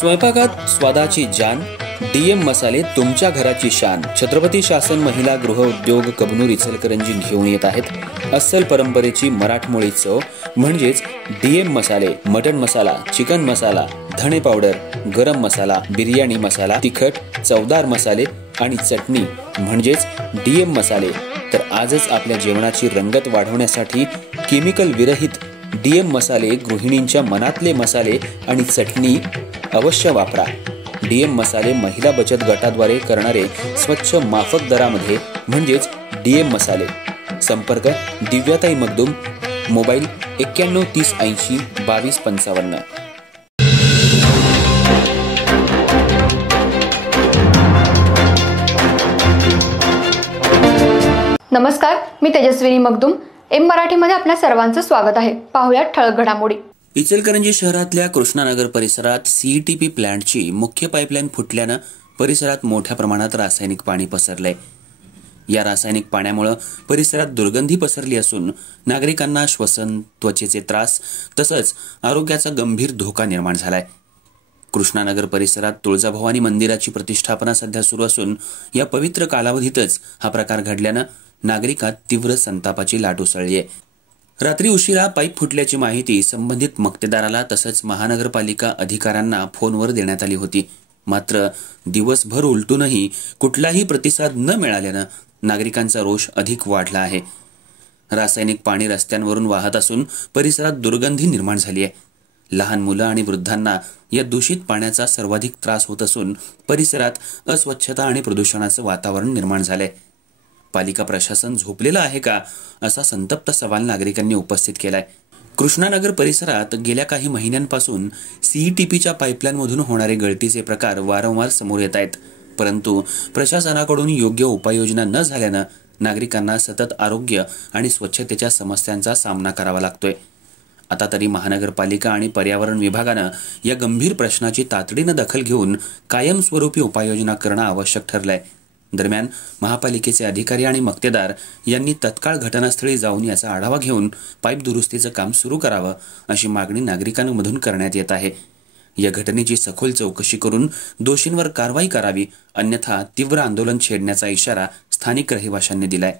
स्वयंपाकात स्वादाची जान, डीएम मसाले तुमच्या घराची शान। छत्रपती शासन महिला गृह उद्योग कबनूर इचलकरंजी घेऊन येत आहेत अस्सल परंपरेची मराठमोळी चव म्हणजेच डीएम मसाले। मटन मसाला, चिकन मसाला, धणे पावडर, गरम मसाला, बिर्याणी मसाला, तिखट, चवदार मसाले आणि चटणी म्हणजेच डीएम मसाले। तर आजच आपल्या जेवणाची रंगत वाढवण्यासाठी केमिकल विरहित डीएम मसाले, गृहिणींच्या मनातले मसाले आणि चटणी अवश्य वापरा। डीएम मसाले महिला बचत गटाद्वारे करणारे स्वच्छ माफक दरामध्ये म्हणजेच डीएम मसाले। संपर्क दिव्याताई मगदूम, मोबाईल 91 30 80 22 55। नमस्कार, मी तेजस्विनी मगदूम। एम मराठीमध्ये आपल्या सर्वांचं स्वागत आहे। पाहूया ठळक घडामोडी। इचलकरंजी शहरातल्या कृष्णानगर परिसरात सीईटीपी प्लांटची मुख्य पाईपलाईन फुटल्यानं परिसरात मोठ्या प्रमाणात रासायनिक पाणी पसरलंय। या रासायनिक पाण्यामुळे परिसरात दुर्गंधी पसरली असून नागरिकांना श्वसन, त्वचेचे त्रास तसंच आरोग्याचा गंभीर धोका निर्माण झालाय। कृष्णानगर परिसरात तुळजाभवानी मंदिराची प्रतिष्ठापना सध्या सुरू असून या पवित्र कालावधीतच हा प्रकार घडल्यानं नागरिकात तीव्र संतापाची लाट उसळली आहे। रात्री उशिरा पाईप फुटल्याची माहिती संबंधित मक्तेदाराला तसंच महानगरपालिका अधिकाऱ्यांना फोनवर देण्यात आली होती। मात्र दिवसभर उलटूनही कुठलाही प्रतिसाद न मिळाल्यानं नागरिकांचा रोष अधिक वाढला आहे। रासायनिक पाणी रस्त्यांवरून वाहत असून परिसरात दुर्गंधी निर्माण झाली आहे। लहान मुलं आणि वृद्धांना या दूषित पाण्याचा सर्वाधिक त्रास होत असून परिसरात अस्वच्छता आणि प्रदूषणाचं वातावरण निर्माण झालंय। पालिका प्रशासन झोपलेलं आहे का, असा संतप्त सवाल नागरिकांनी उपस्थित केलाय। कृष्णानगर परिसरात गेल्या काही महिन्यांपासून सीईटीपीच्या पाईपलाईनमधून होणारे गळतीचे प्रकार वारंवार समोर येत आहेत, परंतु प्रशासनाकडून योग्य उपाययोजना न झाल्यानं नागरिकांना सतत आरोग्य आणि स्वच्छतेच्या समस्यांचा सामना करावा लागतोय। आता तरी महानगरपालिका आणि पर्यावरण विभागानं या गंभीर प्रश्नाची तातडीनं दखल घेऊन कायमस्वरूपी उपाययोजना करणं आवश्यक ठरलंय। दरम्यान महापालिकेचे अधिकारी आणि मक्तेदार यांनी तत्काळ घटनास्थळी जाऊन याचा आढावा घेऊन पाईप दुरुस्तीचं काम सुरू करावं अशी मागणी नागरिकांमधून करण्यात येत आहे। या घटनेची सखोल चौकशी करून दोषींवर कारवाई करावी, अन्यथा तीव्र आंदोलन छेडण्याचा इशारा स्थानिक रहिवाशांनी दिलाय।